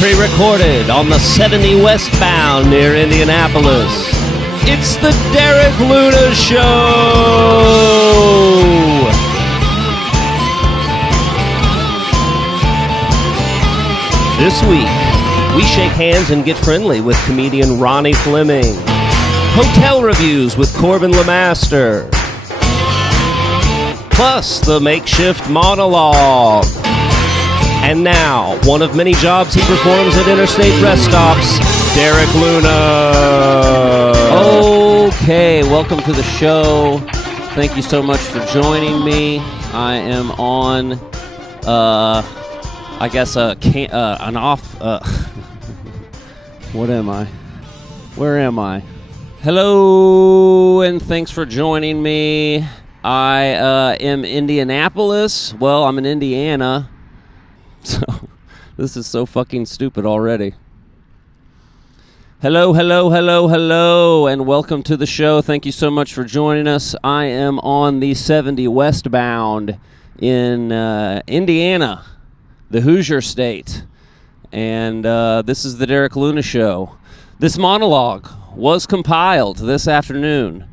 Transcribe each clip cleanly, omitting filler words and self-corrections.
Pre-recorded on the 70 westbound near Indianapolis. It's the Derek Luna Show! This week, we shake hands and get friendly with comedian Ronnie Fleming. Hotel reviews with Corbin LeMaster. Plus, the makeshift monologue. And now, one of many jobs he performs at interstate rest stops, Derek Luna. Okay, welcome to the show. Thank you so much for joining me. I am on, an off, what am I? Where am I? Hello, and thanks for joining me. I am Indianapolis. Well, I'm in Indiana. So, this is so fucking stupid already. Hello, and welcome to the show. Thank you so much for joining us. I am on the 70 westbound in Indiana, the Hoosier State, and this is the Derek Luna Show. This monologue was compiled this afternoon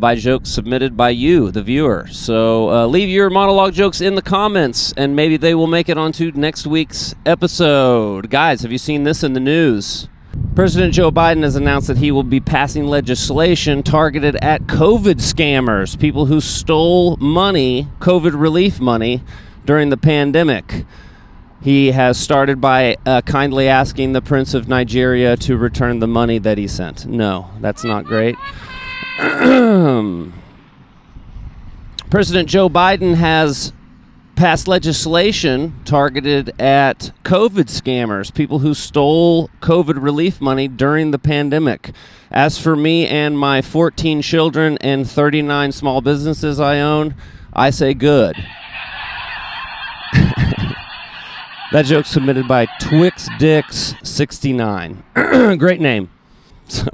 by jokes submitted by you, the viewer. So leave your monologue jokes in the comments, and maybe they will make it onto next week's episode. Guys, have you seen this in the news? President Joe Biden has announced that he will be passing legislation targeted at COVID scammers, people who stole money, COVID relief money, during the pandemic. He has started by kindly asking the Prince of Nigeria to return the money that he sent. No, that's not great. President Joe Biden has passed legislation targeted at COVID scammers, people who stole COVID relief money during the pandemic. As for me and my 14 children and 39 small businesses I own, I say good. That joke submitted by TwixDicks69. Great name. So,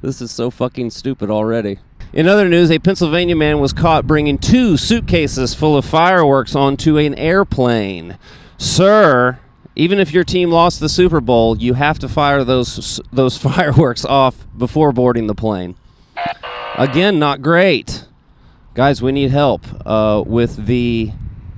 this is so fucking stupid already. In other news, a Pennsylvania man was caught bringing 2 suitcases full of fireworks onto an airplane. Sir, even if your team lost the Super Bowl, you have to fire those fireworks off before boarding the plane. Again, not great. Guys, we need help with the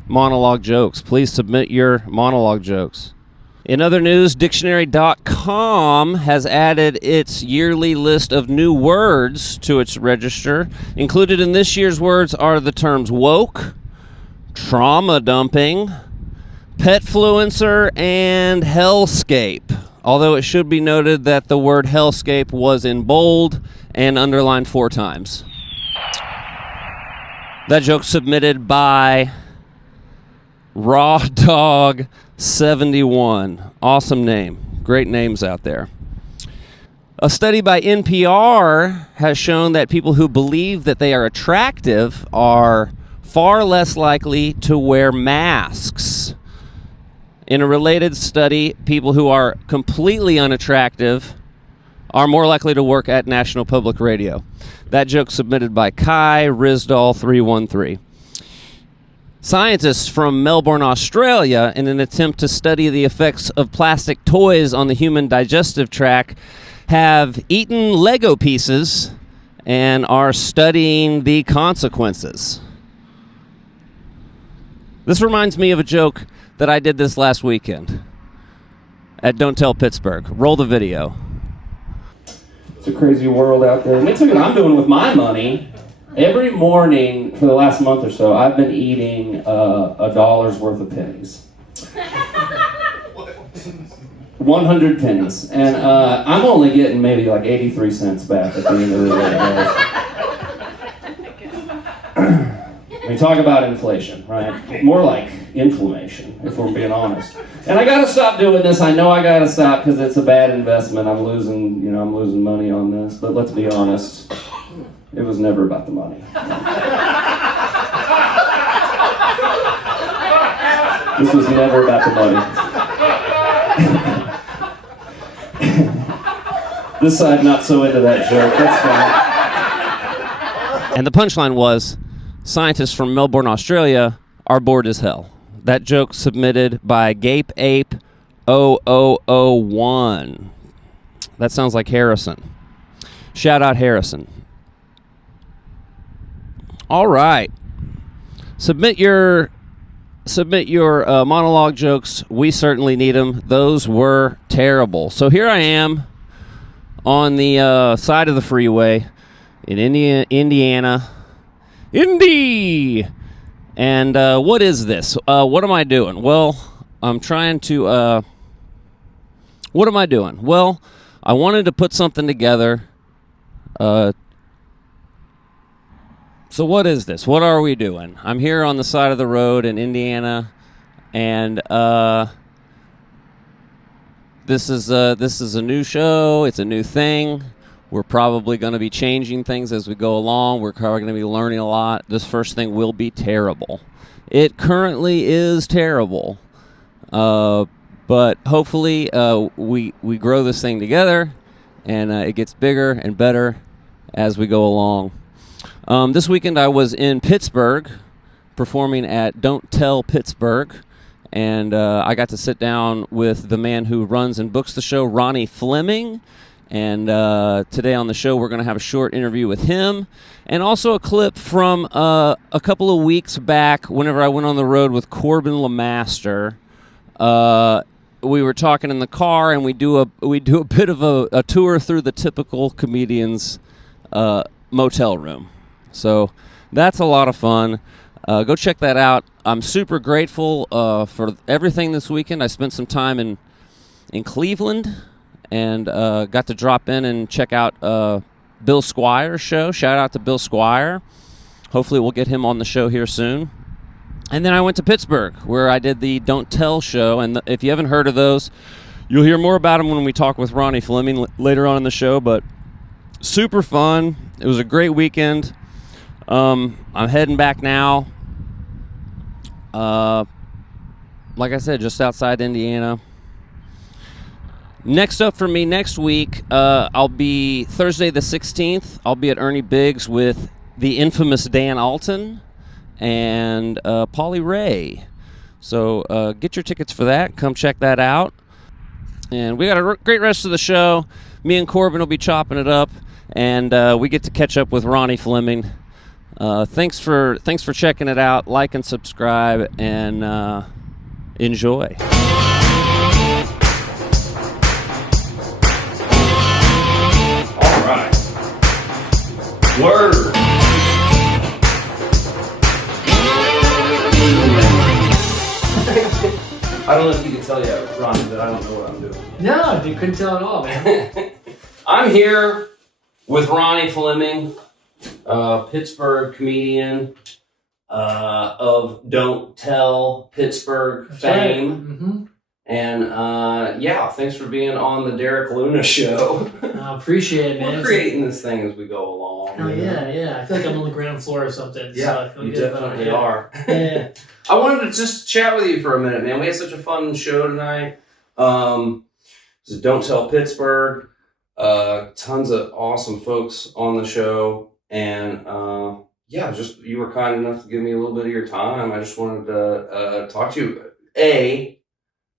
monologue jokes. Please submit your monologue jokes. In other news, dictionary.com has added its yearly list of new words to its register. Included in this year's words are the terms woke, trauma dumping, petfluencer, and hellscape. Although it should be noted that the word hellscape was in bold and underlined 4 times. That joke submitted by Raw Dog 71. Awesome name. Great names out there. A study by NPR has shown that people who believe that they are attractive are far less likely to wear masks. In a related study, people who are completely unattractive are more likely to work at National Public Radio. That joke submitted by Kai Rizdal 313. Scientists from Melbourne, Australia, in an attempt to study the effects of plastic toys on the human digestive tract, have eaten Lego pieces and are studying the consequences. This reminds me of a joke that I did this last weekend at Don't Tell Pittsburgh. Roll the video. It's a crazy world out there. And it's what I'm doing with my money. Every morning for the last month or so, I've been eating $1 worth of pennies. 100 pennies. And I'm only getting maybe like 83 cents back at the end of the day. We talk about inflation, right? More like inflammation, if we're being honest. And I gotta stop doing this. I know I gotta stop because it's a bad investment. I'm losing money on this. But let's be honest. It was never about the money. This was never about the money. This side not so into that joke. That's fine. And the punchline was, scientists from Melbourne, Australia are bored as hell. That joke submitted by Gape Ape 0001. That sounds like Harrison. Shout out Harrison. All right. Submit your monologue jokes. We certainly need them. Those were terrible. So here I am on the side of the freeway in Indiana. Indy! And what is this? What am I doing? Well, I'm trying to... what am I doing? Well, I wanted to put something together. So what is this? What are we doing? I'm here on the side of the road in Indiana, and this is a new show. It's a new thing. We're probably going to be changing things as we go along. We're probably going to be learning a lot. This first thing will be terrible. It currently is terrible, but hopefully we grow this thing together, and it gets bigger and better as we go along. This weekend I was in Pittsburgh performing at Don't Tell Pittsburgh, and I got to sit down with the man who runs and books the show, Ronnie Fleming, and today on the show we're going to have a short interview with him, and also a clip from a couple of weeks back whenever I went on the road with Corbin LeMaster. We were talking in the car, and we do a bit of a tour through the typical comedian's motel room. So that's a lot of fun. Go check that out. I'm super grateful for everything this weekend. I spent some time in Cleveland and got to drop in and check out Bill Squire's show. Shout out to Bill Squire. Hopefully we'll get him on the show here soon. And then I went to Pittsburgh, where I did the Don't Tell show. And if you haven't heard of those, you'll hear more about them when we talk with Ronnie Fleming later on in the show. But super fun. It was a great weekend. I'm heading back now. Like I said, just outside Indiana. Next up for me next week, I'll be Thursday the 16th. I'll be at Ernie Biggs with the infamous Dan Alton and Polly Ray. So get your tickets for that. Come check that out. And we got a great rest of the show. Me and Corbin will be chopping it up, and we get to catch up with Ronnie Fleming. Thanks for checking it out. Like and subscribe, and enjoy. All right. Word. I don't know if you can tell yet, Ronnie, that I don't know what I'm doing. No, you couldn't tell at all, man. I'm here with Ronnie Fleming, Pittsburgh comedian of Don't Tell Pittsburgh That's fame. Right. Mm-hmm. And thanks for being on the Derek Luna show. I appreciate it, man. We're creating this thing as we go along. Oh, yeah. I feel like I'm on the ground floor or something. Yeah, so I feel you good about definitely it. are. Yeah. I wanted to just chat with you for a minute, man. We had such a fun show tonight. So Don't Tell Pittsburgh. Tons of awesome folks on the show. And just you were kind enough to give me a little bit of your time. I just wanted to talk to you.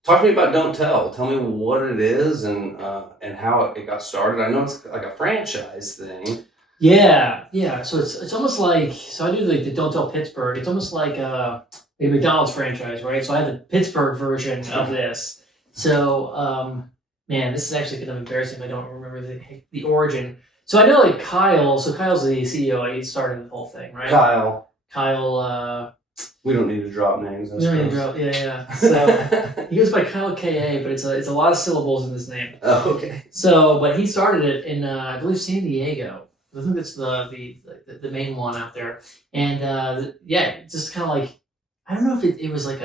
Talk to me about Don't Tell. Tell me what it is and how it got started. I know it's like a franchise thing. Yeah. So it's almost like, so I do the Don't Tell Pittsburgh. It's almost like a McDonald's franchise, right? So I have the Pittsburgh version of this. So, man, this is actually kind of embarrassing if I don't remember the origin. So I know like Kyle. So Kyle's the CEO. He started the whole thing, right? Kyle. We don't need to drop names. Yeah. So he goes by Kyle K.A., but it's a lot of syllables in his name. Oh, okay. So, but he started it in I believe San Diego. I think that's the main one out there. And just kind of like, I don't know if it was like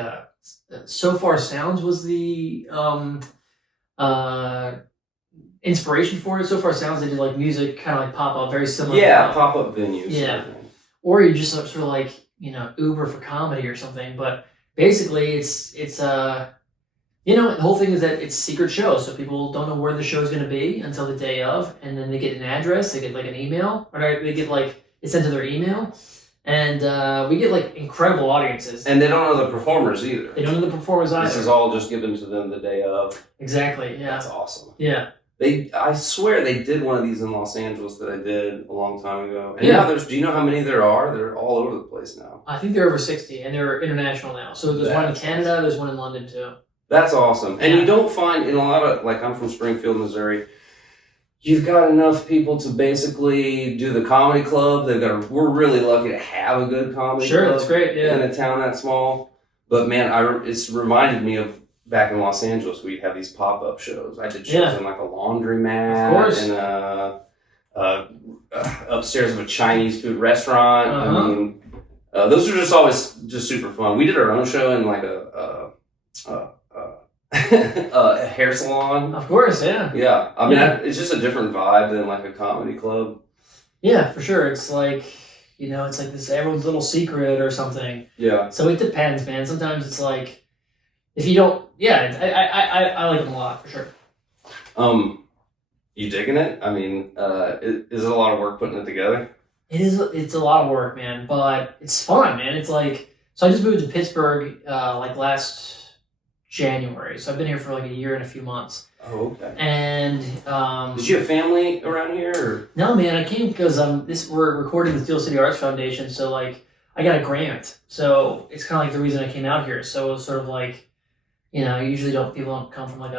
So Far Sounds was the inspiration for it. So Far Sounds, they did like music kind of like pop up, very similar. Yeah, pop up venues. Yeah. Or you just sort of like, Uber for comedy or something. But basically it's the whole thing is that it's secret shows. So people don't know where the show is going to be until the day of. And then they get an address, they get like an email, or they get like, it's sent to their email. And we get like incredible audiences. And they don't know the performers either. They don't know the performers either. This is all just given to them the day of. Exactly. Yeah. That's awesome. Yeah. I swear they did one of these in Los Angeles that I did a long time ago. And Yeah. now do you know how many there are? They're all over the place now. I think they're over 60, and they're international now. So there's one in Canada, there's one in London too. That's awesome. And Yeah. you don't find in a lot of, like, I'm from Springfield, Missouri. You've got enough people to basically do the comedy club. We're really lucky to have a good comedy Sure, club that's great. Yeah. in a town that small. But man, it's reminded me of back in Los Angeles, we'd have these pop-up shows. I did shows in like a laundromat, Of course. and upstairs of a Chinese food restaurant. Uh-huh. I mean, those are just always just super fun. We did our own show in like a hair salon. Of course, yeah. Yeah, I mean, Yeah. it's just a different vibe than like a comedy club. Yeah, for sure. It's like, it's like this everyone's little secret or something. Yeah. So it depends, man. Sometimes it's like, if you don't, I like them a lot, for sure. You digging it? I mean, is it a lot of work putting it together? It's a lot of work, man, but it's fun, man. It's like, so I just moved to Pittsburgh, like last January. So I've been here for like a year and a few months. Oh, okay. And, Did you have family around here? Or? no, man, I came because we're recording the Steel City Arts Foundation, so like I got a grant, so it's kind of like the reason I came out here. So it was sort of like, usually people don't come from like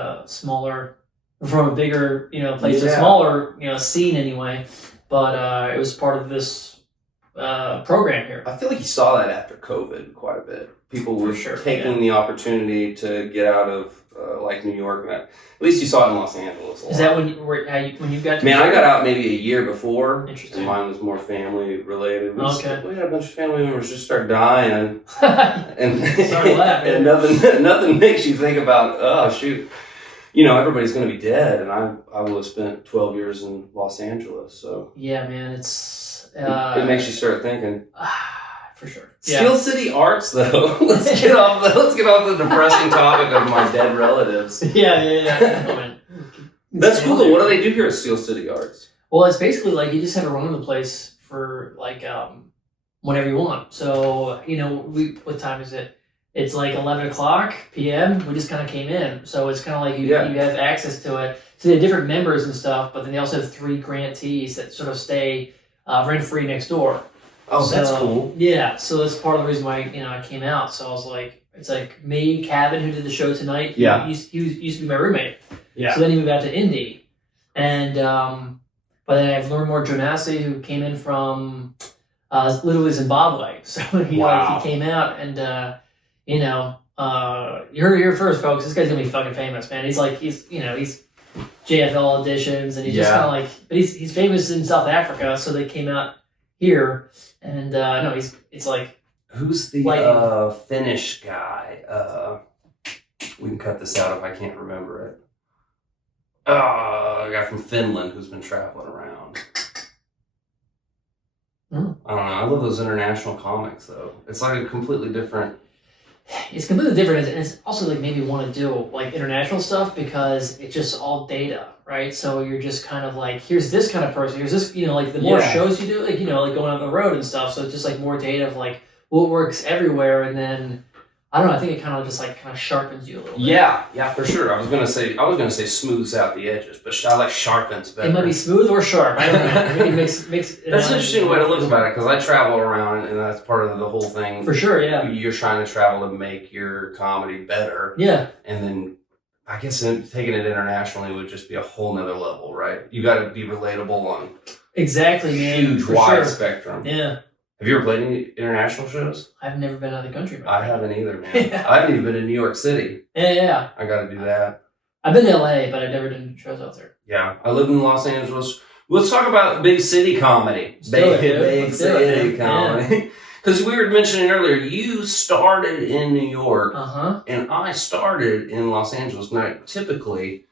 from a bigger place, a smaller scene anyway. But it was part of this program here. I feel like you saw that after COVID quite a bit. People were taking the opportunity to get out of like New York. And at least you saw it in Los Angeles. Is that when you got to Man, I got out maybe a year before. Interesting. And mine was more family related. We Okay. we had a bunch of family members just start dying. And, Sorry to laugh, and nothing makes you think about, oh, shoot. Everybody's going to be dead. And I will have spent 12 years in Los Angeles. So Yeah, man, it's... it makes you start thinking. For sure. Steel City Arts, though. Let's get off the depressing topic of my dead relatives. Yeah. Oh, man. That's cool. Though. What do they do here at Steel City Arts? Well, it's basically like you just have to run the place for like whenever you want. So what time is it? It's like 11 o'clock p.m. We just kind of came in, so it's kind of like you have access to it. So they have different members and stuff, but then they also have 3 grantees that sort of stay rent free next door. Oh, that's cool. Yeah, so that's part of the reason why I came out. So I was like, it's like me, Kevin, who did the show tonight. He used to be my roommate. Yeah. So then he moved out to Indy, and but then I've learned more Joe Massey, who came in from literally Zimbabwe. So he came out, and you heard it here first, folks. This guy's gonna be fucking famous, man. He's JFL auditions, and he's just kind of like, but he's famous in South Africa. So they came out here, and it's like, who's the Finnish guy? We can cut this out if I can't remember it. A guy from Finland who's been traveling around. I don't know. I love those international comics, though. It's like a completely different. It's completely different, and it's also like maybe want to do like international stuff because it's just all data, right? So you're just kind of like, here's this kind of person, here's this, like the more shows you do, like like going on the road and stuff. So it's just like more data of like what works everywhere, and then I don't know. I think it kind of sharpens you a little bit. Yeah, for sure. I was gonna say smooths out the edges, but I like sharpens better. It might be smooth or sharp. I don't know. Maybe mix. That's an interesting way to look about it, because I travel around, and that's part of the whole thing. For sure, yeah. You're trying to travel to make your comedy better. Yeah. And then I guess taking it internationally would just be a whole nother level, right? You got to be relatable on exactly, man. Huge, wide spectrum. Yeah. Have you ever played any international shows? I've never been out of the country, man. I haven't either, man. I haven't even been to New York City. Yeah. I got to do that. I've been to LA, but I've never done shows out there. Yeah. I live in Los Angeles. Let's talk about big city comedy. Big city comedy. Because we were mentioning earlier, you started in New York, and I started in Los Angeles. Now, typically,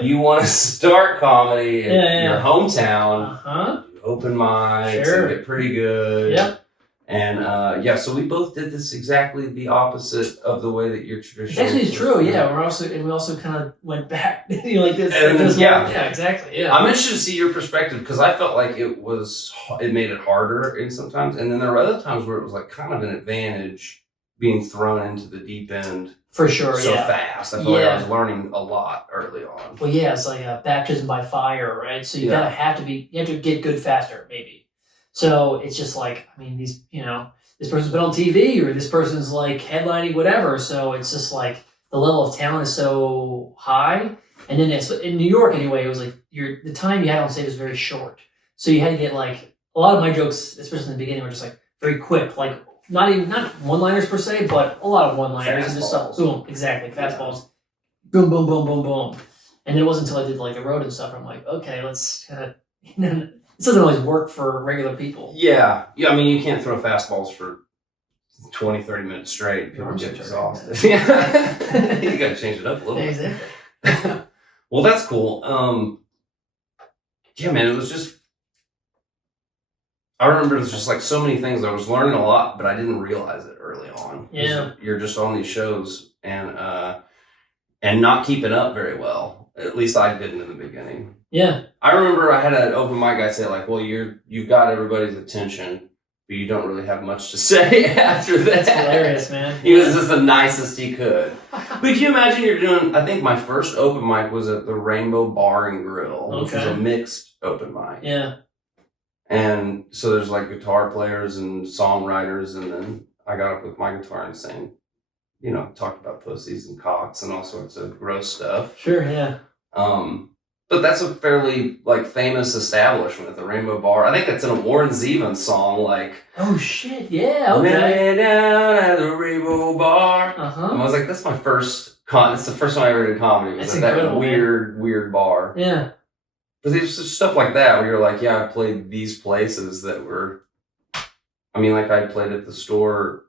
you want to start comedy in your hometown. Open mics and get pretty good. Yep. And so we both did this exactly the opposite of the way that your tradition. It's actually true, yeah. We also kind of went back, like this. And yeah, exactly. Yeah. I'm interested to see your perspective because I felt like it made it harder in sometimes, and then there were other times where it was like kind of an advantage being thrown into the deep end for sure, so fast. I feel like I was learning a lot early on. Well, yeah, it's like a baptism by fire, right? So you have to get good faster, maybe. So it's just like, I mean, these, this person's been on TV or this person's like headlining whatever. So it's just like the level of talent is so high. And then in New York anyway, it was like the time you had on stage was very short. So you had to get like, a lot of my jokes, especially in the beginning, were just like very quick, like not one-liners per se, but a lot of one-liners and just stuff. Boom, exactly, fastballs. Boom, boom, boom, boom, boom. And it wasn't until I did like the road and stuff, I'm like, okay, let's kind of, it doesn't always work for regular people. Yeah. I mean, you can't throw fastballs for 20, 30 minutes straight. People get exhausted. Yeah. You got to change it up a little bit. Exactly. Well, that's cool. Yeah, man, it was just, I remember it was just like so many things. I was learning a lot, but I didn't realize it early on. Yeah. You're just on these shows and not keeping up very well. At least I didn't in the beginning. Yeah. I remember I had an open mic guy say like, well, you've got everybody's attention, but you don't really have much to say after that. That's hilarious, man. He was just the nicest he could. But can you imagine you're doing, I think my first open mic was at the Rainbow Bar and Grill, which was a mixed open mic. Yeah. And so there's like guitar players and songwriters, and then I got up with my guitar and sang, talked about pussies and cocks and all sorts of gross stuff. Sure, yeah. But that's a fairly like famous establishment, the Rainbow Bar. I think that's in a Warren Zevon song, like. Oh shit! Yeah. Okay. Lay down at the Rainbow Bar. Uh-huh. And I was like, that's my first. It's the first time I ever did comedy. It was at that weird bar. Yeah. But there's just stuff like that where you're like, yeah, I played these places that were. I mean, like I played at the store.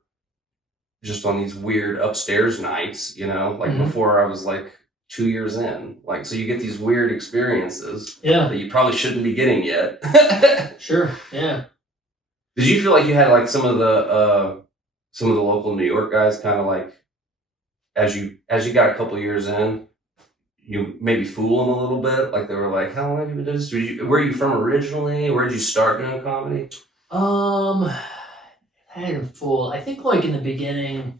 Just on these weird upstairs nights, before I was like 2 years in. Like, so you get these weird experiences that you probably shouldn't be getting yet. Sure, yeah. Did you feel like you had like some of the local New York guys kind of like, as you got a couple years in, you maybe fool them a little bit? Like they were like, how long have you been doing this? Where are you from originally? Where did you start doing comedy? I didn't fool. I think like in the beginning,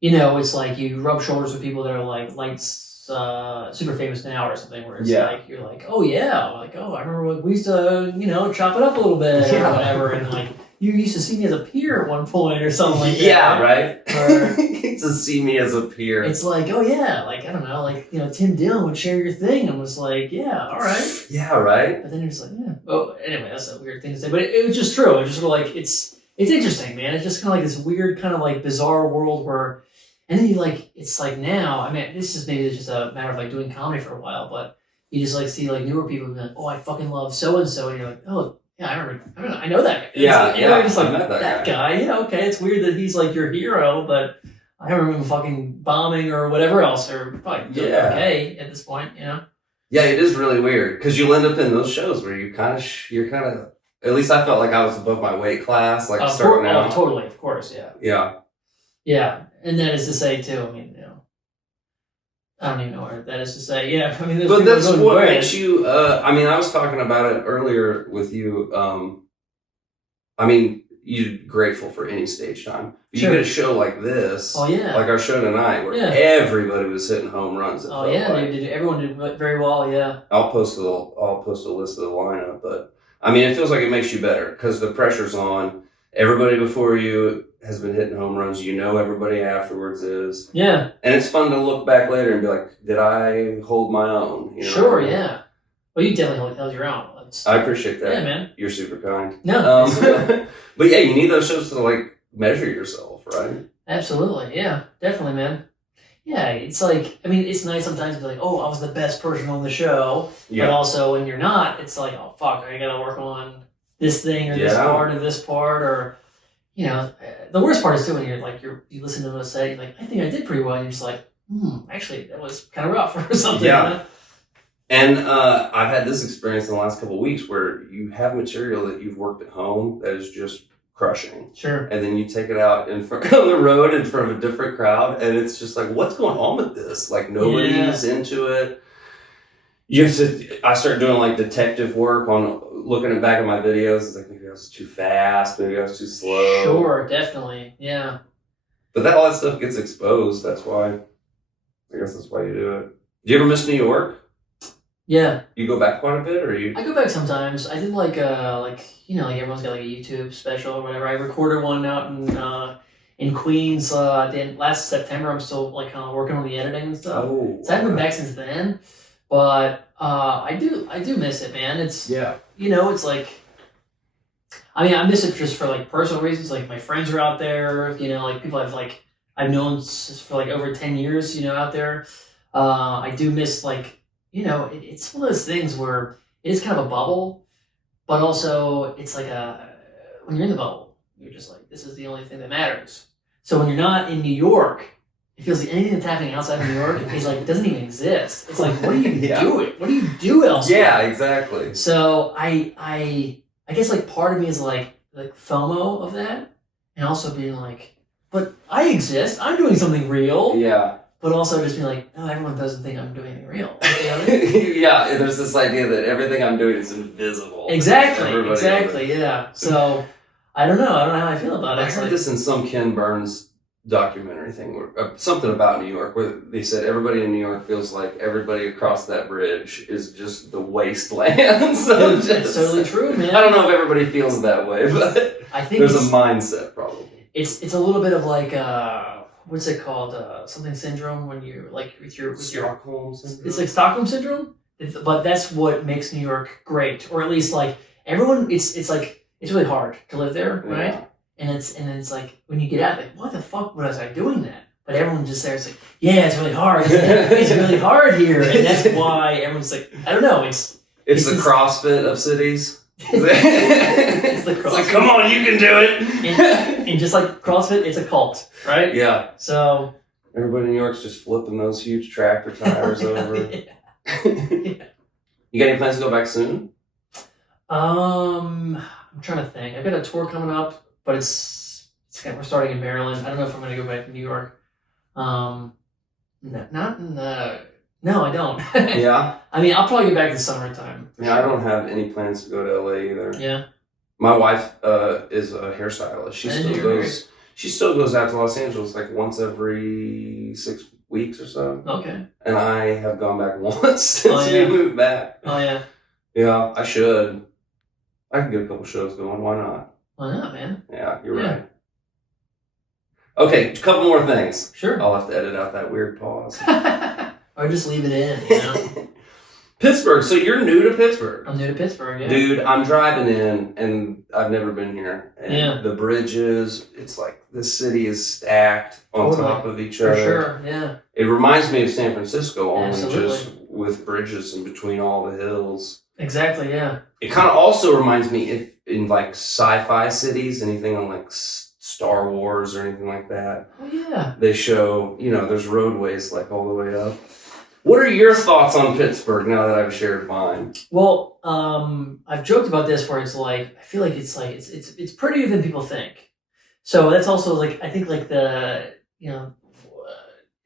it's like you rub shoulders with people that are like super famous now or something, where it's like you're like, oh yeah, like I remember when we used to chop it up a little bit or whatever, and like you used to see me as a peer at one point or something like that. Yeah, right. Or, to see me as a peer. It's like, oh yeah, like I don't know, like Tim Dillon would share your thing and was like, yeah, all right. Yeah, right. But then you're just like, yeah. Oh, anyway, that's a weird thing to say, but it was just true. It was just sort of like it's interesting, man. It's just kind of like this weird, kind of like bizarre world where, and then it's like now, I mean, this is maybe just a matter of like doing comedy for a while, but you just like see like newer people and be like, oh, I fucking love so-and-so. And you're like, oh, yeah, I know that guy. Yeah, you're just like, that guy. Yeah, okay. It's weird that he's like your hero, but I remember him fucking bombing or whatever else, or probably okay at this point, Yeah, it is really weird because you'll end up in those shows where you're kind of, at least I felt like I was above my weight class, like starting out. Oh, totally, of course, yeah. Yeah. Yeah, and that is to say, too, I mean, I don't even know what that is to say. Yeah, I mean, but that's what makes you, I mean, I was talking about it earlier with you. I mean, you're grateful for any stage time. But you get a show like this, like our show tonight, where everybody was hitting home runs. Everyone did very well, yeah. I'll post a list of the lineup, but I mean, it feels like it makes you better because the pressure's on. Everybody before you has been hitting home runs. Everybody afterwards is. Yeah. And it's fun to look back later and be like, did I hold my own? Sure, yeah. Well, you definitely held your own. I appreciate that. Yeah, man. You're super kind. No. But yeah, you need those shows to like measure yourself, right? Absolutely. Yeah, definitely, man. Yeah, it's like, I mean, it's nice sometimes to be like, oh, I was the best person on the show. Yeah. But also when you're not, it's like, oh, fuck, I got to work on this thing or this part or this part, or, the worst part is too when you're like, you listen to them say, like, I think I did pretty well. And you're just like, actually, that was kind of rough or something. Yeah. And I've had this experience in the last couple of weeks where you have material that you've worked at home that is just crushing. Sure. And then you take it out in front on the road in front of a different crowd, and it's just like, what's going on with this? Like nobody's into it. I started doing like detective work on looking at back at my videos. It's like maybe I was too fast, maybe I was too slow. Sure, definitely, yeah. But all that stuff gets exposed. That's why. I guess that's why you do it. Do you ever miss New York? Yeah. You go back quite a bit, or you? I go back sometimes. I did like everyone's got like a YouTube special or whatever. I recorded one out in Queens. Last September. I'm still like kind of working on the editing and stuff. Oh. So I haven't been back since then, but I do miss it, man. It's it's like. I mean, I miss it just for like personal reasons. Like my friends are out there. Like people I've known for like over 10 years. Out there. I do miss like. It's one of those things where it is kind of a bubble, but also it's like when you're in the bubble, you're just like, this is the only thing that matters. So when you're not in New York, it feels like anything that's happening outside of New York is like, it doesn't even exist. It's like, what are you doing? What do you do else? Yeah, exactly. So I guess like part of me is like FOMO of that, and also being like, but I exist. I'm doing something real. Yeah. But also just be like, no, everyone doesn't think I'm doing anything real. Yeah, there's this idea that everything I'm doing is invisible. Exactly, yeah. So, I don't know how I feel about it. I heard this in some Ken Burns documentary thing, something about New York, where they said everybody in New York feels like everybody across that bridge is just the wasteland. So it's totally true, man. I don't know if everybody feels that way, but I think there's a mindset probably. It's a little bit of like... what's it called? Something syndrome when you like with your Stockholm syndrome. It's like Stockholm syndrome, but that's what makes New York great, or at least like everyone. It's like it's really hard to live there, right? Yeah. And it's like when you get out, like what the fuck was I doing that? But everyone just there, it's like, yeah, it's really hard. It's really hard here, and that's why everyone's like, I don't know. It's the CrossFit of cities. It's the CrossFit. It's like, come on, you can do it. And just like CrossFit, it's a cult, right? Yeah. So everybody in New York's just flipping those huge tractor tires over. Yeah. You got any plans to go back soon? I'm trying to think. I've got a tour coming up, but we're starting in Maryland. I don't know if I'm going to go back to New York. No, I don't. Yeah. I mean, I'll probably get back in the summertime. Yeah, I don't have any plans to go to LA either. Yeah. My wife is a hairstylist. She still goes out to Los Angeles like once every 6 weeks or so. Okay. And I have gone back once since we moved back. Oh yeah. Yeah, I should. I can get a couple shows going. Why not? Why not, man? Yeah, you're right. Okay, a couple more things. Sure. I'll have to edit out that weird pause. Or just leave it in, Pittsburgh. So you're new to Pittsburgh. I'm new to Pittsburgh, yeah. Dude, I'm driving in, and I've never been here. And the bridges, it's like the city is stacked on top of each other. For sure, yeah. It reminds me of San Francisco, only Absolutely. just with bridges in between all the hills. Exactly, yeah. It kind of also reminds me in like sci-fi cities, anything on like Star Wars or anything like that. Oh, yeah. They show, there's roadways like all the way up. What are your thoughts on Pittsburgh now that I've shared mine? Well, I've joked about this where it's like, I feel like it's prettier than people think. So that's also like, I think like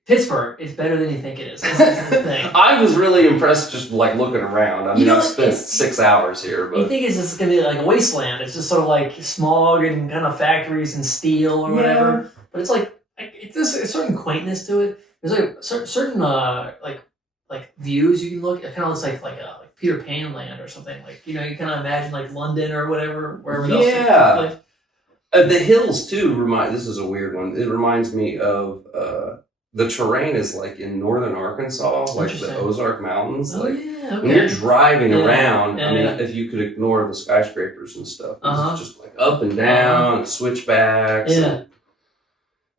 Pittsburgh is better than you think it is. That's the thing. I was really impressed just like looking around. I mean, I spent 6 hours here. But you think it's just going to be like a wasteland. It's just sort of like smog and kind of factories and steel or whatever. But it's like, there's a certain quaintness to it. There's like certain like views you can look at. Kind of looks like Peter Pan land or something. Like, you kind of imagine like London or whatever, wherever else. Yeah. The hills too this is a weird one. It reminds me of the terrain is like in northern Arkansas, like the Ozark Mountains. Oh, yeah, okay. When you're driving around, yeah, I mean, if you could ignore the skyscrapers and stuff, it's just like up and down, switchbacks. Yeah.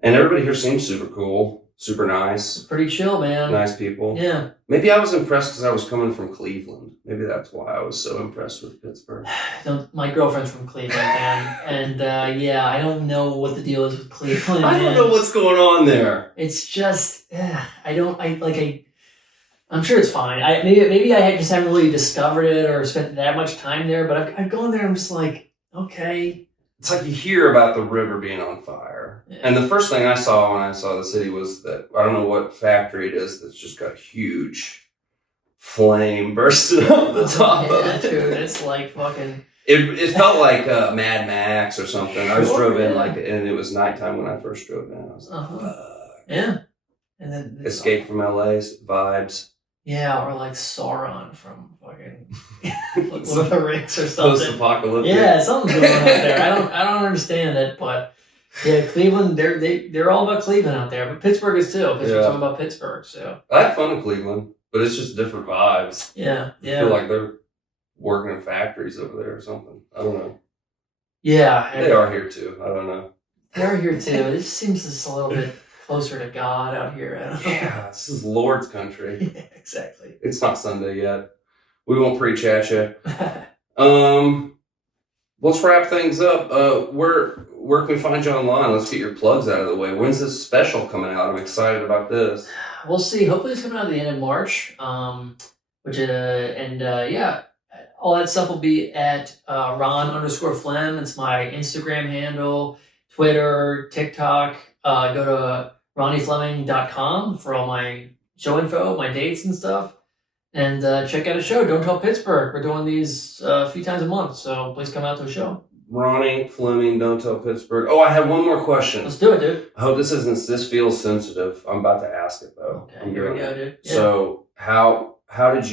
And everybody here seems super cool, super nice. It's pretty chill, man. Nice people. Yeah. Maybe I was impressed because I was coming from Cleveland. Maybe that's why I was so impressed with Pittsburgh. My girlfriend's from Cleveland, man. And I don't know what the deal is with Cleveland. I don't know what's going on there. It's just, I'm sure it's fine. Maybe I just haven't really discovered it or spent that much time there, but I've gone there and I'm just like, okay. it's like you hear about the river being on fire. Yeah. And the first thing I saw when I saw the city was that, I don't know what factory it is that's just got a huge flame bursting up the top of Yeah, it. dude, it's like fucking. It felt like Mad Max or something. I just Sure, drove in yeah. and it was nighttime when I first drove in. I was like, fuck. Yeah. And then Escape from LA vibes. Yeah, or like Sauron from fucking Lord of the Rings or something. Post-apocalyptic. Yeah, something's going on out there. I don't understand it, but yeah, Cleveland, they're all about Cleveland out there, but Pittsburgh is too. Pittsburgh's all about Pittsburgh, so. I had fun in Cleveland, but it's just different vibes. Yeah, I feel like they're working in factories over there or something. I don't know. Yeah. They are here too. I don't know. They're here too. It just seems just a little bit closer to God out here. I don't know. Yeah, this is Lord's country. Yeah, exactly. It's not Sunday yet. We won't preach at you. Let's wrap things up. Where can we find you online? Let's get your plugs out of the way. When's this special coming out? I'm excited about this. We'll see. Hopefully, it's coming out at the end of March. All that stuff will be at Ron_Flem. It's my Instagram handle, Twitter, TikTok. Go to RonnieFleming.com for all my show info, my dates and stuff. And check out a show, Don't Tell Pittsburgh. We're doing these a few times a month, so please come out to a show. Ronnie Fleming, Don't Tell Pittsburgh. Oh, I have one more question. Let's do it, dude. I hope this feels sensitive. I'm about to ask it though. Okay, here we go, dude. Yeah. So how did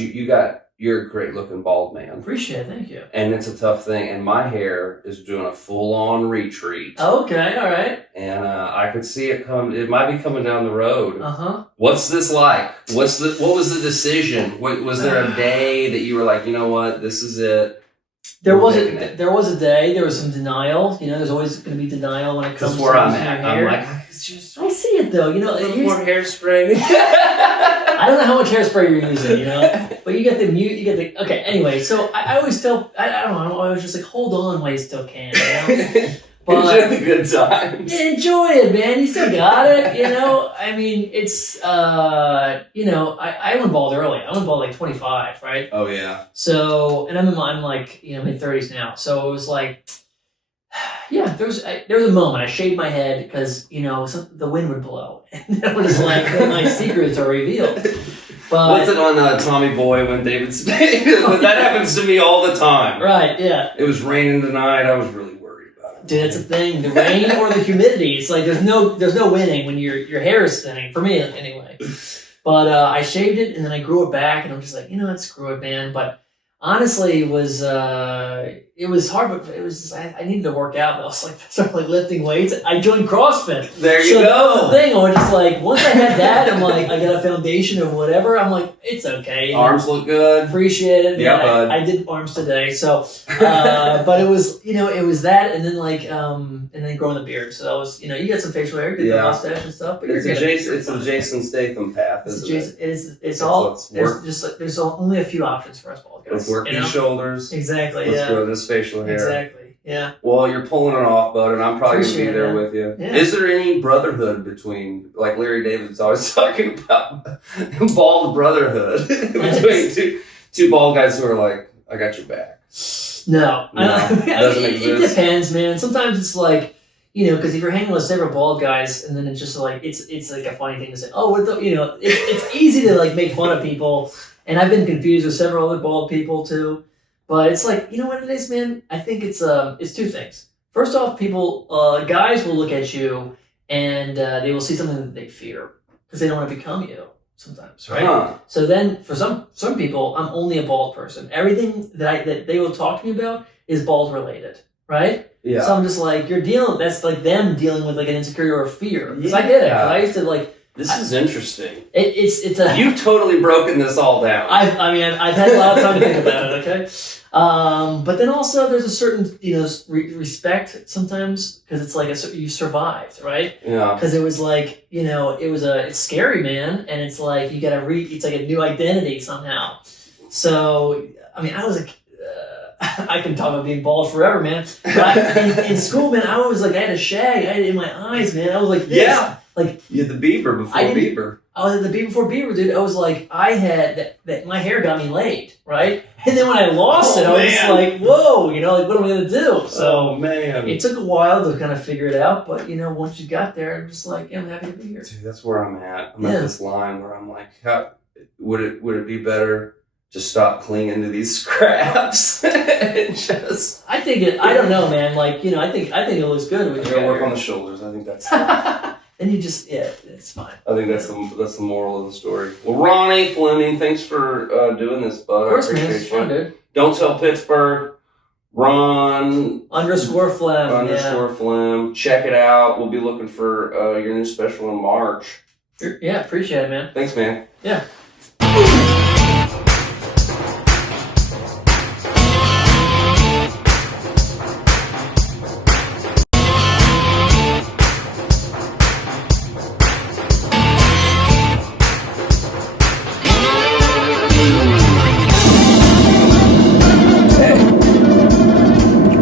you're a great looking bald man. Appreciate it, thank you. And it's a tough thing. And my hair is doing a full on retreat. Okay, all right. And I could see it come. It might be coming down the road. Uh-huh. What's this like? What was the decision? Was there a day that you were like, you know what, this is it? There was a day. There was some denial. You know, there's always going to be denial when it comes That's where to I'm losing at. your hair. I'm like, it's just I see it though. You know, a little more hairspray. I don't know how much hairspray you're using, you know, but you get the mute. You get the okay. Anyway, so I always tell. I don't know. I was just like, hold on while you still can. You know? Enjoy the good times. Yeah, enjoy it, man. You still got it, you know. I mean, it's you know, I went bald early. I went bald like 25, right? Oh yeah. So, and I'm like, you know, mid-30s now. So it was like, yeah, there was a moment I shaved my head because you know the wind would blow, and it was like my secrets are revealed. But what's it on Tommy Boy when David Spade? That happens to me all the time. Right? Yeah. It was raining tonight. I was really worried about it. Dude, that's the thing. The rain or the humidity. It's like there's no winning when your hair is thinning. For me, anyway. But I shaved it and then I grew it back, and I'm just like, you know what, screw it, man. But honestly, it was hard, but it was just, I needed to work out. I was like, started like lifting weights. I joined CrossFit. There you so go. That was the thing. I was just like, once I had that, I'm like, I got a foundation of whatever. I'm like, it's okay. Arms look good. Appreciate it. Yeah, bud. I did arms today, so but it was, you know, it was that, and then like and then growing the beard. So that was, you know, you got some facial hair, you get the mustache and stuff, but It's a Jason Statham path, isn't it? It's all there's only a few options for us bald guys. Let's work these shoulders. Exactly. Let's grow this facial hair. Exactly. Yeah. Well, you're pulling it off, bud, and I'm probably going to be Appreciate there it. with you. Yeah. Is there any brotherhood between, like Larry David's always talking about, bald brotherhood between two bald guys who are like, I got your back? No. Doesn't It exist. depends, man. Sometimes it's like, you know, because if you're hanging with several bald guys, and then it's just like it's like a funny thing to say. Oh, what the, you know, it's easy to like make fun of people, and I've been confused with several other bald people too. But it's like, you know what it is, man? I think it's two things. First off, guys will look at you and they will see something that they fear because they don't want to become you sometimes, right? Huh. So then for some people, I'm only a bald person. Everything that they will talk to me about is bald related, right? Yeah. So I'm just like, that's like them dealing with like an insecurity or a fear. Because I get it. 'Cause I used to like. This is interesting. It's a. You've totally broken this all down. I've had a lot of time to think about it. Okay. But then also there's a certain, you know, respect sometimes because it's like you survived, right? Yeah. Because it was like, you know, it's scary, man, and it's like you gotta it's like a new identity somehow. So I mean, I was like, I can talk about being bald forever, man. But in school, man, I was like, I had a shag, I had it in my eyes, man. I was like, this. Yeah. Like You had the Bieber before Bieber. the day before Beaver, dude, I was like, I had that my hair got me laid, right? And then when I lost it, I was just like, whoa, what am I gonna do? So man, it took a while to kind of figure it out, but once you got there, I'm just like, I'm happy to be here. dude, that's where I'm at. I'm at this line where I'm like, how would it be better to stop clinging to these scraps and just? I don't know, man. Like, I think it looks good when You you gotta work on the shoulders. I think that's. and you just, it's fine. I think that's the moral of the story. Well, Ronnie Fleming, thanks for doing this, bud. Of course, I man. appreciate It's fun, you. dude. Don't tell Pittsburgh. Ron _Flem. Flem. Check it out. We'll be looking for your new special in March. Yeah, appreciate it, man. Thanks, man. Yeah.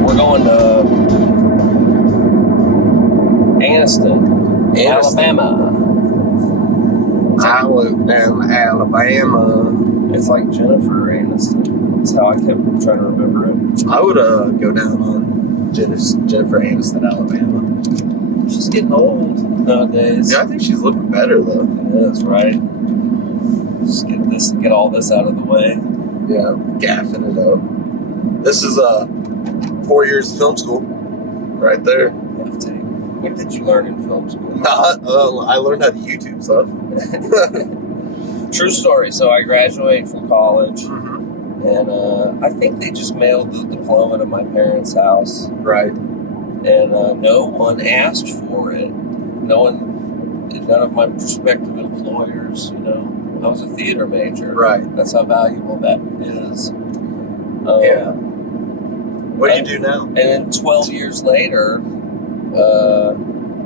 We're going to Anniston, Alabama. I looked down Alabama. It's like Jennifer Aniston. That's how I kept trying to remember it. I would go down on Jennifer Aniston, Alabama. She's getting old nowadays. Yeah, I think she's looking better though. That's right. Just get all this out of the way. Yeah, gaffing it up. This is 4 years of film school, right there. What did you learn in film school? I learned how to YouTube stuff. True story. So I graduated from college, Mm-hmm. and I think they just mailed the diploma to my parents' house. Right. And no one asked for it. None of my prospective employers, I was a theater major. Right. That's how valuable that is. Yeah. What do you do now? And then 12 years later,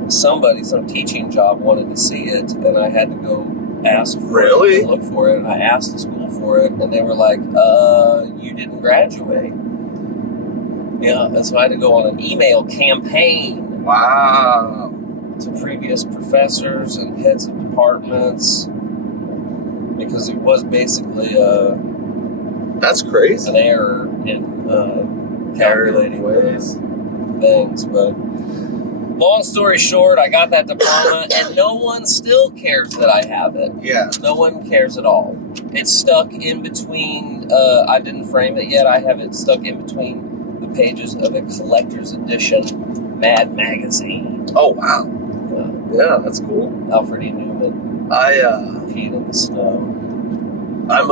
some teaching job wanted to see it, and I had to go ask for Really? it and look for it. And I asked the school for it, and they were like, you didn't graduate. Yeah, and so I had to go on an email campaign Wow. to previous professors and heads of departments, because it was basically That's crazy. an error in calculating those things. But long story short, I got that diploma, and no one still cares that I have it. Yeah. No one cares at all. It's stuck in between, I didn't frame it yet, I have it stuck in between the pages of a collector's edition Mad Magazine. Oh wow. Yeah, that's cool. Alfred E. Newman, I Peed in the Snow. I'm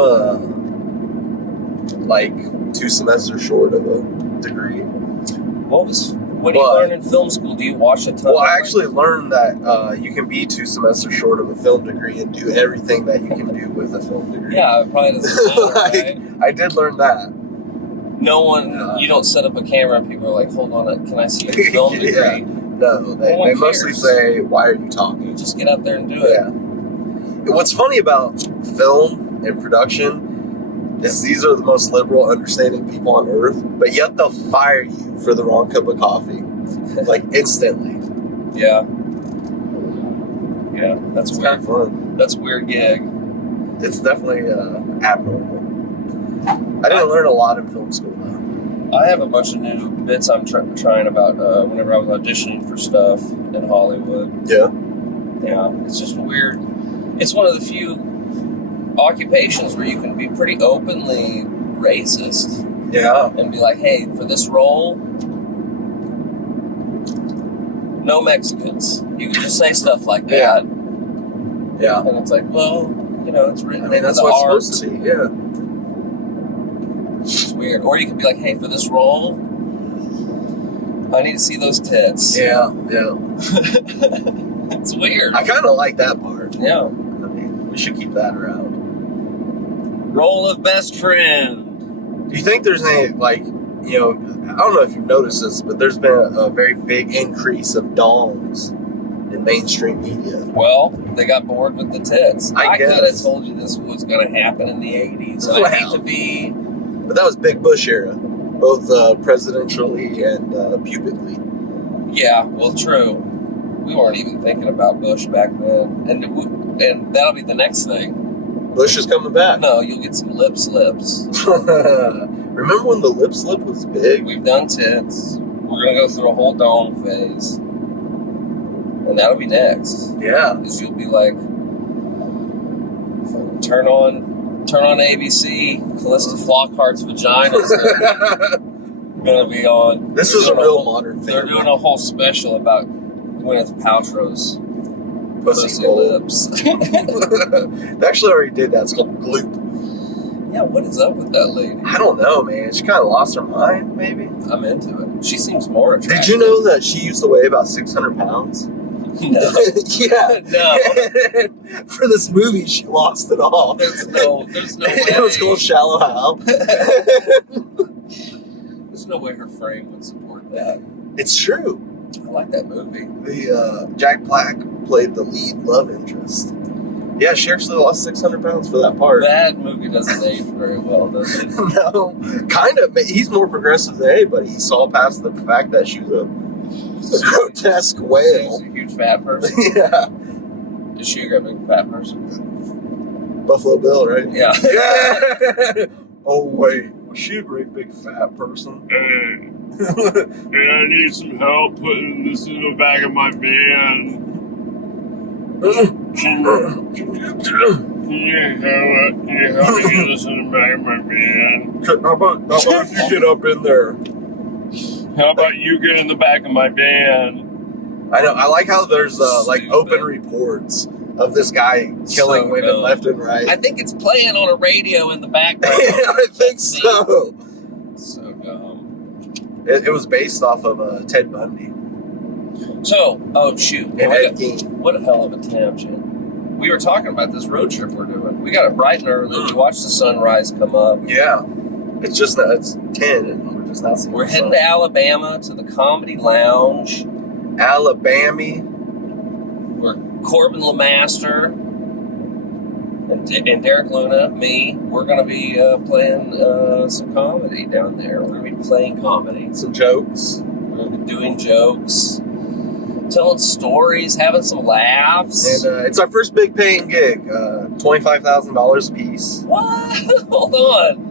like 2 semesters short of a degree. What do you learn in film school? Do you watch a ton? Well, I actually learned that you can be 2 semesters short of a film degree and do everything that you can do with a film degree. Yeah, it probably doesn't matter, Like, right? I did learn that. No one, you don't set up a camera and people are like, hold on, can I see your film degree? Yeah. No, they one mostly cares. say, why are you talking? You just get out there and do it. Yeah. What's funny about film and production is these are the most liberal, understanding people on earth, but yet they'll fire you for the wrong cup of coffee. Like, instantly. Yeah. Yeah, that's It's weird. not fun. That's a weird gig. It's definitely abnormal. I didn't learn a lot in film school, though. I have a bunch of new bits I'm trying about whenever I was auditioning for stuff in Hollywood. Yeah. Yeah, it's just weird. It's one of the few occupations where you can be pretty openly racist Yeah. and be like, hey, for this role, no Mexicans. You can just say stuff like that. Yeah. And it's like, well, it's written. I mean, that's the what art. it's supposed to be, yeah. It's weird. Or you could be like, hey, for this role, I need to see those tits. Yeah, yeah. It's weird. I kind of like that part. Yeah. I mean, we should keep that around. Role of best friend. Do you think there's any, like, I don't know if you've noticed this, but there's been a very big increase of dongs in mainstream media. Well, they got bored with the tits. I could have guess. told you this was going to happen in the 80s. And I hate to be... But that was Big Bush era, both presidentially and pubically. Yeah, well, true. We weren't even thinking about Bush back then. And And that'll be the next thing. Bush is coming back. No, you'll get some lip slips. Remember when the lip slip was big? We've done tits. We're going to go through a whole dome phase. And that'll be next. Yeah. Because you'll be like, turn on ABC, Callista Flockhart's Vaginas. Going to be on. This is a real modern thing. They're doing a whole special about Gwyneth Paltrow's pussy lips. They actually already did that. It's called Gloop. Yeah, what is up with that lady? I don't know, man. She kind of lost her mind, maybe. I'm into it. She seems more attractive. Did you know that she used to weigh about 600 pounds? No. Yeah. No. For this movie, she lost it all. There's no way. It was called Shallow Hal. There's no way her frame would support that. It's true. I like that movie. The Jack Black played the lead love interest. Yeah, she actually lost 600 pounds for that part. That movie doesn't age very well, does it? No, kind of. He's more progressive than anybody. He saw past the fact that she was a grotesque whale. She's a huge fat person. Yeah. Is she a big fat person? Buffalo Bill, right? Yeah. Yeah. Oh, wait. Was she a great big fat person? And I need some help putting this in the back of my van. Can you help me get this in the back of my van? How about if you get up in there? How about you get in the back of my van? I know. I like how there's like Stupid. open reports of this guy killing So women dumb. left and right. I think it's playing on a radio in the background. I think so. So dumb. It was based off of Ted Bundy So, oh shoot. and Ed Gein. What a hell of a tangent. We were talking about this road trip we're doing. We got it bright and early. We watched the sunrise come up. Yeah. It's just that it's 10 and we're just not seeing We're the heading sun. to Alabama to the Comedy Lounge. Alabama. Where Corbin LeMaster and Derek Luna, me, we're going to be playing some comedy down there. We're going to be playing comedy. Some jokes. We're going to be doing jokes, telling stories, having some laughs. And it's our first big paying gig. $25,000 a piece. What? Hold on.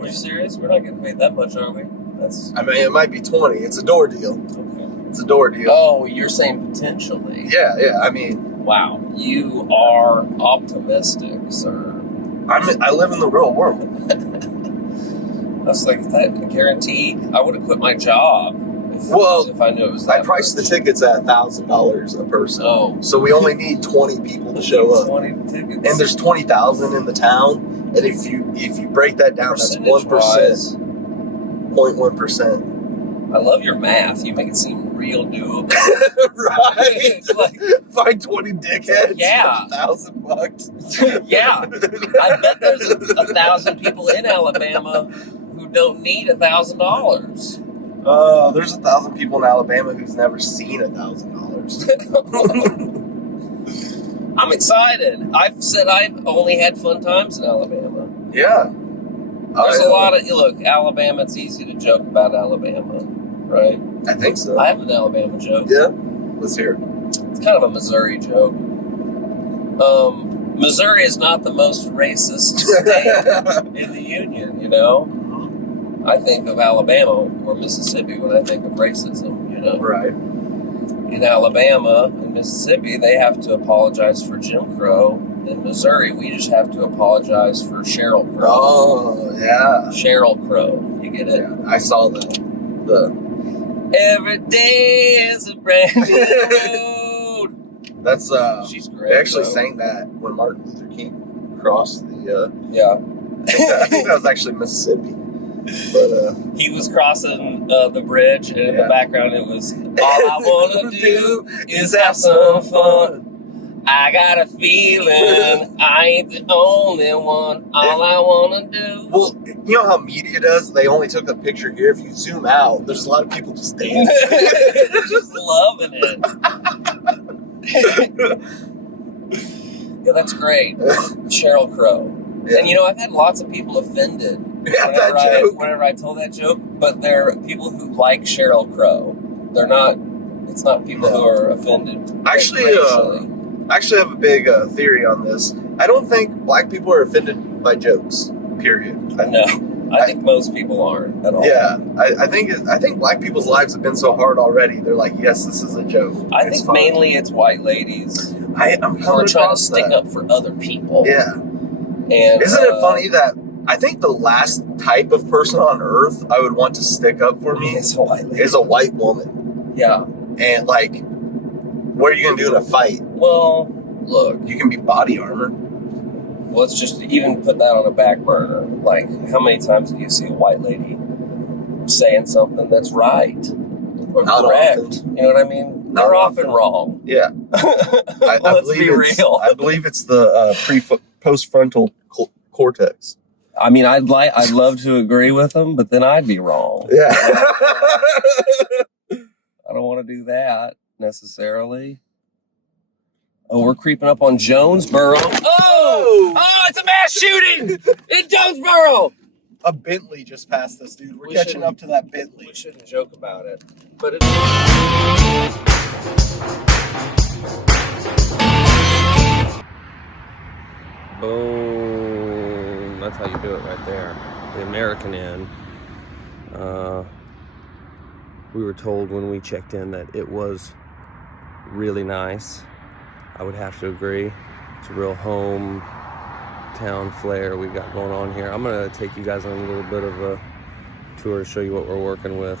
Are you serious? We're not getting paid that much, are we? That's I mean, it might be 20. It's a door deal. okay. It's a door deal. Oh, you're saying potentially. Yeah. I mean, Wow, you are optimistic, sir. I live in the real world. I was like, is that guaranteed? I would have quit my job if I knew it was that I priced the much. tickets at $1,000 a person. Oh. So we only need 20 people to show up. 20 tickets. And there's 20,000 in the town. And if you break that down, that's 1%. Percentage-wise. 0.1%. I love your math. You make it seem real doable. Right? It's like, Find 20 dickheads. Yeah. $1,000. yeah. I bet there's 1,000 people in Alabama who don't need $1,000. There's 1,000 people in Alabama who's never seen $1,000. I'm excited. I've said I've only had fun times in Alabama. Yeah. There's a lot of look. Alabama. It's easy to joke about Alabama, right? I think so. I have an Alabama joke. Yeah. Let's hear it. It's kind of a Missouri joke. Missouri is not the most racist state in the union. You know, I think of Alabama or Mississippi when I think of racism. You know, Right. in Alabama and Mississippi, they have to apologize for Jim Crow. In Missouri, we just have to apologize for Sheryl Crow. Oh, yeah. Sheryl Crow. You get it? Yeah, I saw that. Every day is a brand new road. That's She's great. they actually though. sang that when Martin Luther King crossed the Yeah. I think that was actually Mississippi. But He was crossing the bridge, and in the Yeah. background it was, all I want to do is have some fun. I got a feeling I ain't the only one. All I want to do. well, you know how media does? They only took a picture here. If you zoom out, there's a lot of people just dancing. Just loving it. Yeah, that's great. Sheryl Crow. Yeah. And you know, I've had lots of people offended Yeah, that joke. whenever I told that joke, but they're people who like Sheryl Crow. They're not It's not people who are offended. Actually, I actually have a big theory on this. I don't think black people are offended by jokes. Period. No, I think most people aren't at all. Yeah, I think black people's lives have been so hard already. They're like, yes, this is a joke. I It's think fun. mainly it's white ladies I'm who are trying to across stick that. up for other people. Yeah. And Isn't it funny that I think the last type of person on earth I would want to stick up for me It's a white lady. is a white woman. Yeah. And like, what are you gonna do in a fight? Well, look, You can be body armor. let's just even put that on a back burner. Like, how many times do you see a white lady saying something that's right or Not correct? often. You know what I mean? Not They're often. often wrong. Yeah. I Let's believe be it's, real. I believe it's the postfrontal cortex. I mean, I'd love to agree with them, but then I'd be wrong. Yeah. I don't want to do that necessarily. Oh, we're creeping up on Jonesboro. Oh, it's a mass shooting in Jonesboro. A Bentley just passed us, dude. We're We catching shouldn't- up to that Bentley. We shouldn't joke about it, but it. Boom. That's how you do it right there. The American Inn. We were told when we checked in that it was really nice. I would have to agree. It's a real hometown flair we got going on here. I'm going to take you guys on a little bit of a tour to show you what we're working with.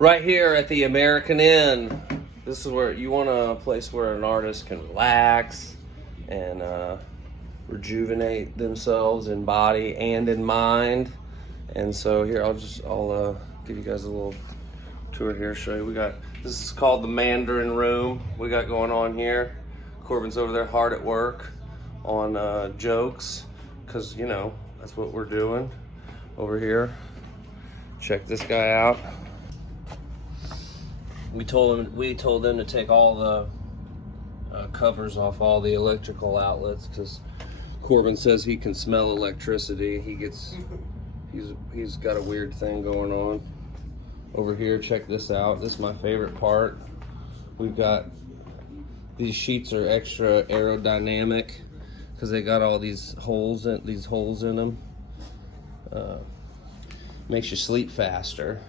Right here at the American Inn. This is where you want a place where an artist can relax and rejuvenate themselves in body and in mind. And so here, I'll give you guys a little tour here, show you. This is called the Mandarin Room we got going on here. Corbin's over there hard at work on jokes, because, you know, that's what we're doing over here. Check this guy out. We told them to take all the covers off all the electrical outlets, because Corbin says he can smell electricity. He's got a weird thing going on. Over here, check this out. This is my favorite part. We've got, these sheets are extra aerodynamic because they got all these holes in them. Makes you sleep faster.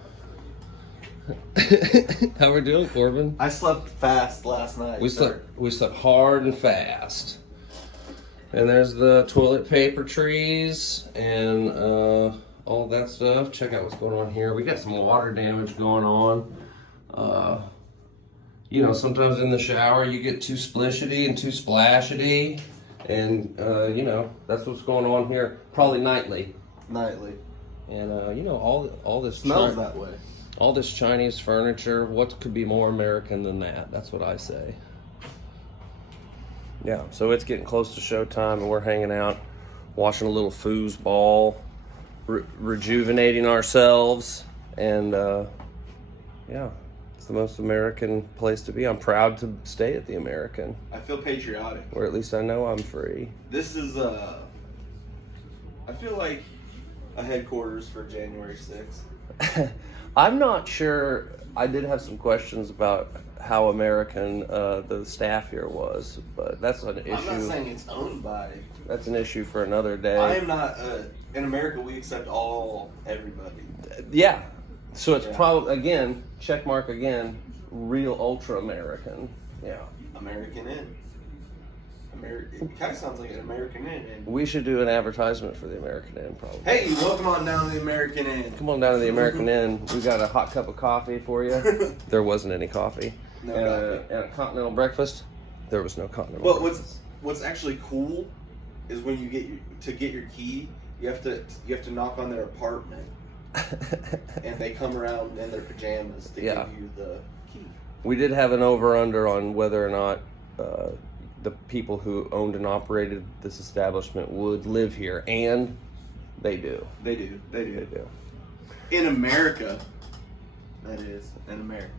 How we doing, Corbin? I slept fast last night. We slept hard and fast. And there's the toilet paper trees and all that stuff. Check out what's going on here. We got some water damage going on. You know, sometimes in the shower you get too splishity and too splashity, and you know, that's what's going on here. Probably nightly. And you know, all this Smells that way. all this Chinese furniture. What could be more American than that? That's what I say. Yeah, so it's getting close to showtime, and we're hanging out, watching a little foosball, rejuvenating ourselves, and yeah, it's the most American place to be. I'm proud to stay at the American, I feel patriotic. or at least I know I'm free. This is I feel like a headquarters for January 6th. I'm not sure. I did have some questions about how American the staff here was, but that's an issue. I'm not saying it's owned by. That's an issue for another day. I am not. In America, we accept everybody. Yeah. So it's Yeah. probably, again, check mark again, real ultra American. Yeah. American Inn. It kind of sounds like an American Inn. And, We should do an advertisement for the American Inn, probably. hey, welcome on down to the American Inn. Come on down to the American Inn. We got a hot cup of coffee for you. There wasn't any coffee. No and, coffee. and a continental breakfast. There was no continental Well, breakfast. what's actually cool is when you get your key, you have to knock on their apartment, and they come around in their pajamas to Yeah. give you the key. We did have an over-under on whether or not the people who owned and operated this establishment would live here, and they do. They do. They do. In America, that is, in America.